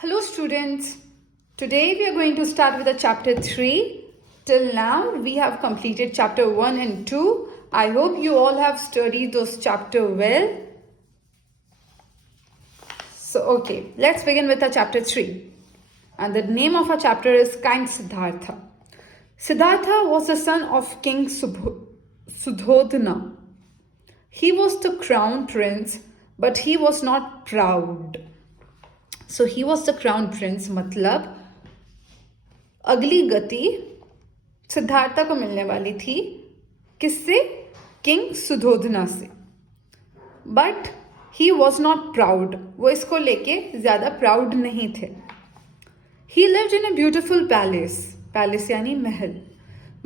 Hello students, today we are going to start with the chapter 3. Till now we have completed chapter 1 and 2. I hope you all have studied those chapters well. So okay, let's begin with the chapter 3. And the name of our chapter is Kind Siddhartha. Siddhartha was the son of King Sudhodana. He was the crown prince, but he was not proud. So he was the crown prince, मतलब अगली गति सिद्धार्था को मिलने वाली थी किससे? King Suddhodana से. But he was not proud, वो इसको लेके ज्यादा प्राउड नहीं थे. He lived in a beautiful palace, palace यानी महल,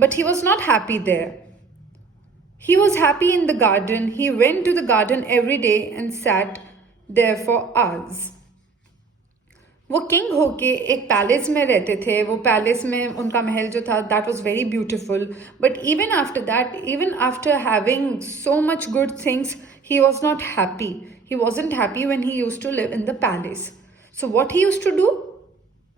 but he was not happy there. He was happy in the garden. He went to the garden every day and sat there for hours. वो king होके एक palace में रहते थे. वो palace में उनका महल जो था that was very beautiful. But even after that, even after having so much good things, he was not happy. He wasn't happy when he used to live in the palace. So what he used to do,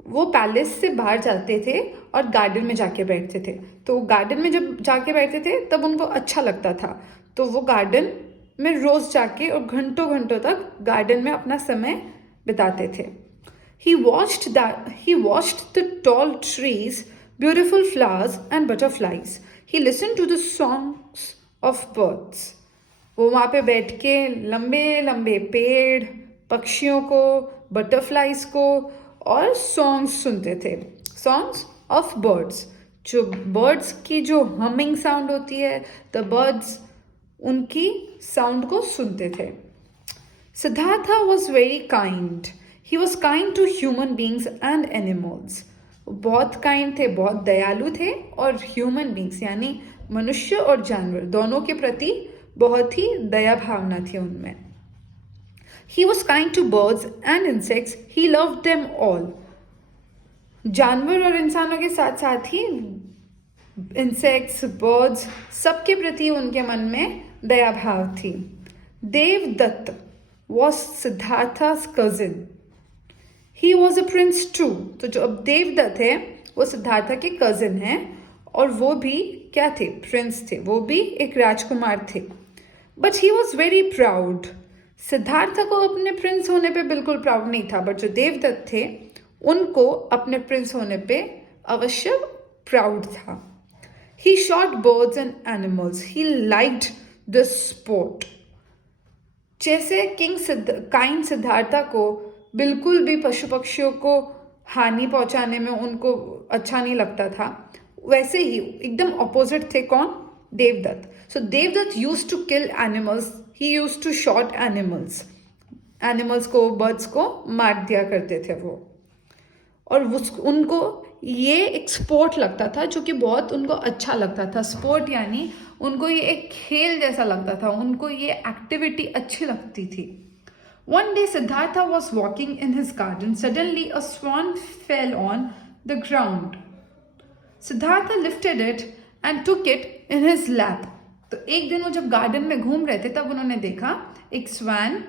वो palace से बाहर जाते थे और garden में जाके बैठते थे. तो गार्डन में जब जाके बैठते थे तब उनको अच्छा लगता था. तो वो गार्डन में रोज जाके और घंटों घंटों तक गार्डन में अपना समय बिताते थे. He watched the tall trees, beautiful flowers and butterflies. He listened to the songs of birds. वो वहाँ पे बैठ के लंबे लंबे पेड़, पक्षियों को, बटरफ्लाइज को और सॉन्ग्स सुनते थे. सॉन्ग्स ऑफ बर्ड्स, जो बर्ड्स की जो हमिंग साउंड होती है, द बर्ड्स, उनकी साउंड को सुनते थे. Siddhartha was very kind. He was kind to human beings and animals. बहुत काइंड थे, बहुत दयालु थे. और ह्यूमन बींग्स यानी मनुष्य और जानवर दोनों के प्रति बहुत ही दया भावना थी उनमें. He was kind to birds and insects. He loved them all. जानवर और इंसानों के साथ साथ ही इंसेक्ट्स, बर्ड्स, सबके प्रति उनके मन में दया भाव थी. Devdutt was Siddhartha's cousin. He was a prince too. तो जो अब देवदत्त है वो सिद्धार्था के कजिन हैं और वो भी क्या थे? प्रिंस थे. वो भी एक राजकुमार थे. But he was very proud. Siddhartha को अपने प्रिंस होने पे बिल्कुल प्राउड नहीं था, बट जो देवदत्त थे उनको अपने प्रिंस होने पे अवश्य प्राउड था. He shot birds and animals. He liked the sport. जैसे काइंड सिद्धार्था को बिल्कुल भी पशु पक्षियों को हानि पहुंचाने में उनको अच्छा नहीं लगता था, वैसे ही एकदम ऑपोजिट थे कौन? Devadatta. So Devadatta used to kill animals. He used to shot animals को, बर्ड्स को मार दिया करते थे वो. और उनको ये एक स्पोर्ट लगता था जो कि बहुत उनको अच्छा लगता था. स्पोर्ट यानी उनको ये एक खेल जैसा लगता था, उनको ये एक्टिविटी अच्छी लगती थी. One day Siddhartha was walking in his garden. Suddenly a swan fell on the ground. Siddhartha lifted it and took it in his lap. तो एक दिन वो जब गार्डन में घूम रहे थे तब उन्होंने देखा एक स्वान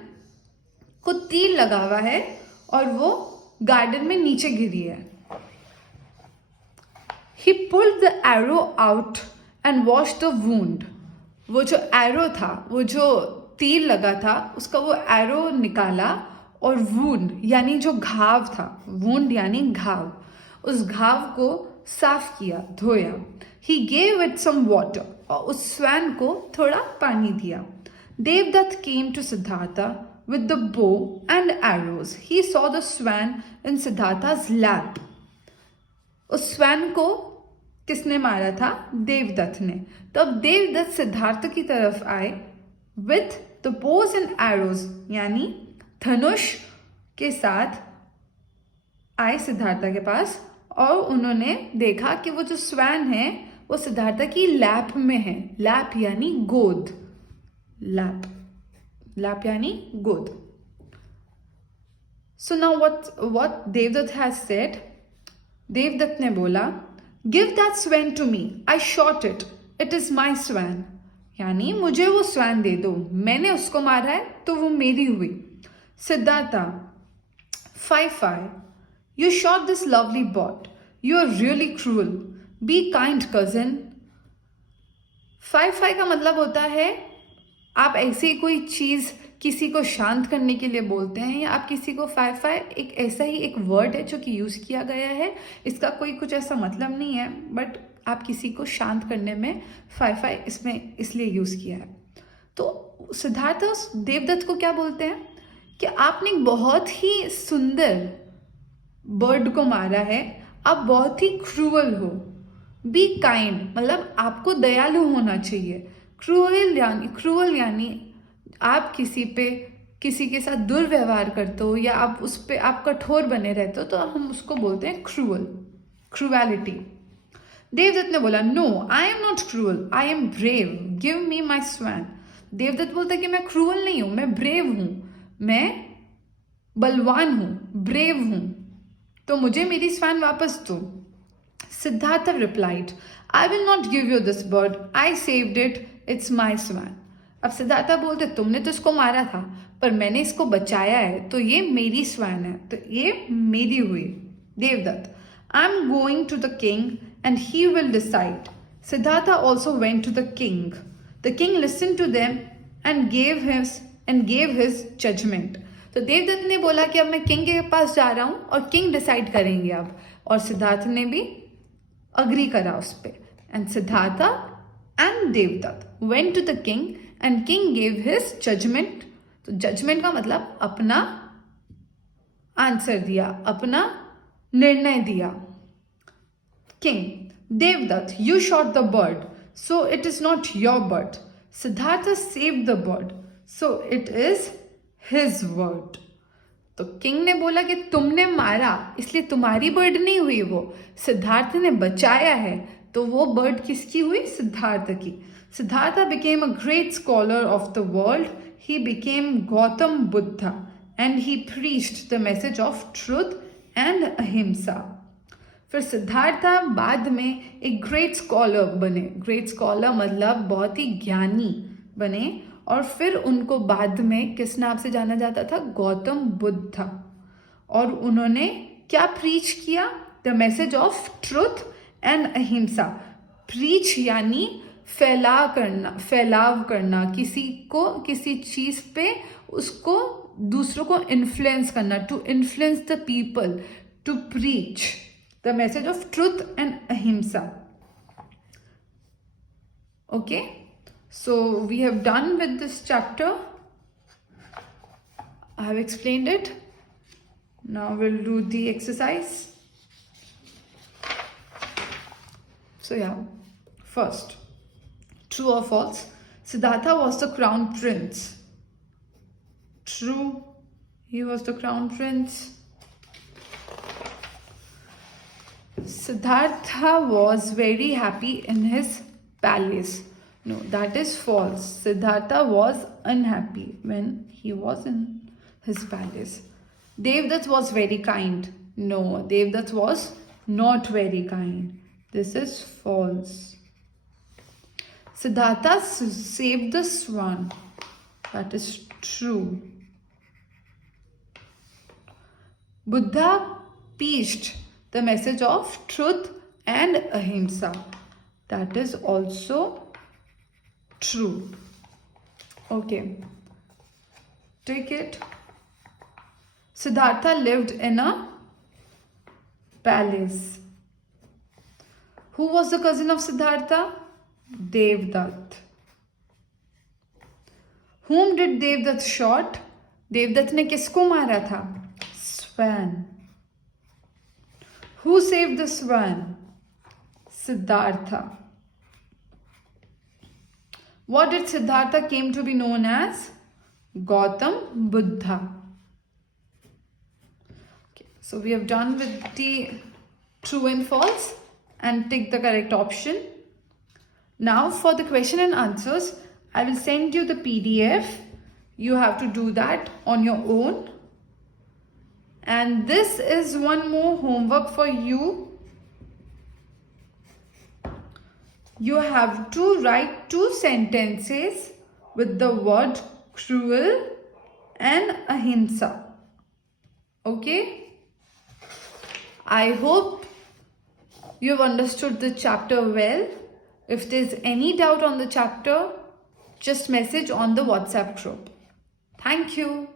को तीर लगा हुआ है और वो गार्डन में नीचे गिरी है. He pulled the arrow out and washed the wound. वो जो एरो था, वो जो तीर लगा था, उसका वो एरो निकाला और वुंड यानी जो घाव था, वुंड यानी घाव, उस घाव को साफ किया, धोया. He gave it some water, और उस स्वैन को थोड़ा पानी दिया. Devadatta came to Siddhartha with the bow and arrows. He saw the swan in Siddhartha's lap. उस स्वैन को किसने मारा था? देवदत्त ने. तब देवदत्त सिद्धार्थ की तरफ आए with the Bhoj and arrows यानी धनुष के साथ आए सिद्धार्था के पास, और उन्होंने देखा कि वो जो स्वैन है वो सिद्धार्था की लैप में है. लैप यानी गोद. लैप यानी गोद. So now what Devadatta has said. Devadatta ने बोला, give that swan to me. I shot it. It is my swan. यानी मुझे वो स्वैन दे दो, मैंने उसको मारा है तो वो मेरी हुई. Siddhartha 5-5 You shot this lovely bird. You are really cruel. Be kind, cousin. 5 का मतलब होता है आप ऐसे कोई चीज़ किसी को शांत करने के लिए बोलते हैं, या आप किसी को 5 एक ऐसा ही एक वर्ड है जो कि यूज़ किया गया है, इसका कोई कुछ ऐसा मतलब नहीं है, बट आप किसी को शांत करने में 5 इसमें इसलिए यूज़ किया है। तो सिद्धार्थ उस देवदत्त को क्या बोलते हैं कि आपने एक बहुत ही सुंदर बर्ड को मारा है, आप बहुत ही क्रूअल हो। बी काइंड मतलब आपको दयालु होना चाहिए। क्रूअल यानी आप किसी के साथ दुर्व्यवहार करते हो, या आप उस पर आप कठोर बने रहते हो, तो हम उसको बोलते हैं क्रूअलिटी। देवदत्त ने बोला, no I am not cruel, I am brave, give me my swan. Devadatta बोलता है कि मैं क्रूअल नहीं हूं, मैं ब्रेव हूं, मैं बलवान हूं, ब्रेव हूं, तो मुझे मेरी स्वैन वापस दो। Siddharth replied, I will not give you this bird, I saved it, it's my swan. अब सिद्धार्थ बोलते, तुमने तो इसको मारा था, पर मैंने इसको बचाया है, तो ये मेरी स्वैन है, तो ये मेरी हुई। Devadatta, I am going to the king and he will decide. Siddhartha also went to the king. The king listen to them and gave his judgment. तो देवदत्त ने बोला कि अब मैं किंग के पास जा रहा हूं और किंग डिसाइड करेंगे अब, और सिद्धार्थ ने भी अग्री करा उस पर। And Siddhartha and Devadatta went to the king and king gave his judgment. तो जजमेंट का मतलब अपना आंसर दिया, अपना निर्णय दिया। King, Devadatta, you shot the bird, so it is not your bird. Siddhartha saved the bird, so it is his word. तो king ने बोला कि तुमने मारा इसलिए तुम्हारी बर्ड नहीं हुई, वो सिद्धार्थ ने बचाया है, तो वो बर्ड किसकी हुई? सिद्धार्थ की। Siddharth became a great scholar of the world, he became Gautam Buddha and he preached the message of truth and अहिंसा। फिर सिद्धार्थ बाद में एक ग्रेट स्कॉलर बने। ग्रेट स्कॉलर मतलब बहुत ही ज्ञानी बने, और फिर उनको बाद में किस नाम से जाना जाता था? गौतम बुद्धा। और उन्होंने क्या प्रीच किया? The message of truth and अहिंसा। प्रीच यानी फैलाव करना, किसी चीज पे उसको दूसरों को इन्फ्लुएंस करना, to influence the people, to preach the message of truth and ahimsa. Okay, so we have done with this chapter. I have explained it. Now we'll do the exercise. So yeah, first, true or false? Siddhartha was the crown prince. True, he was the crown prince. Siddhartha was very happy in his palace. No, that is false. Siddhartha was unhappy when he was in his palace. Devdutt was very kind. No, Devdutt was not very kind. This is false. Siddhartha saved the swan. That is true. Buddha preached the message of truth and ahimsa. That is also true. Okay, take it. Siddhartha lived in a palace. Who was the cousin of Siddhartha? Devdutt. Whom did Devdutt shot? Devdutt ने किसको मारा था? Swan. Who saved the swan? Siddhartha. What did Siddhartha came to be known as? Gautam Buddha. Okay, so we have done with the true and false and tick the correct option. Now for the question and answers, I will send you the PDF. You have to do that on your own. And this is one more homework for you. You have to write 2 sentences with the word cruel and ahimsa. Okay? I hope you've understood the chapter well. If there's any doubt on the chapter, just message on the WhatsApp group. Thank you.